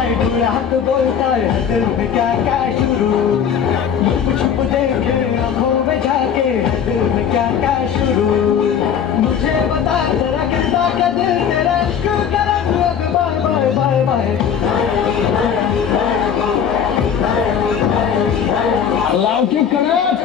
है दूर हाथ बोलता है दिल में क्या क्या शुरू छुप छुप देखे आंखों में झाके दिल में क्या क्या शुरू मुझे बता तेरा कितना क्या दिल तेरा इश्क का रंग बाय बाय बाय बाय लावकी करत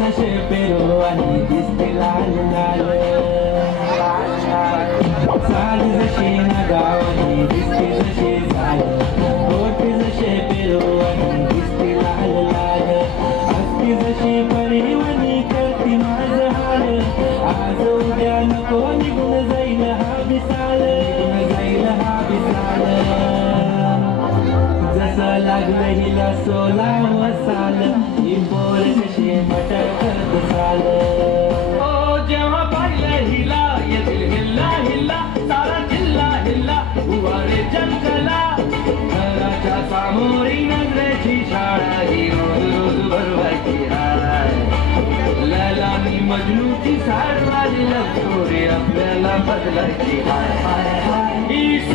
जसे पेरो आणि दिसते लाल लाल चाल जशी नगावानी दिसते जसे झाल होठ जसे पेरो आणि दिसते लाल लाल असते जशी परिवणी करते माझं हाल आज उद्या नको निघून जाईल हा विसाल जाईल हा विसाल जसं लागलं हिला सोला मसाल ही पोर कशी मटकत चाल ओ जेव्हा पाहिलं हिला येथील हिल्ला हिल्ला सारा जिल्हा हिल्ला उभारे जंगला घराच्या सामोरी नजरेची शाळा ही रोज रोज भरवायची हाय लैलानी मजनूची साड वाजली स्टोरी आपल्याला बदलायची हाय हाय हाय ही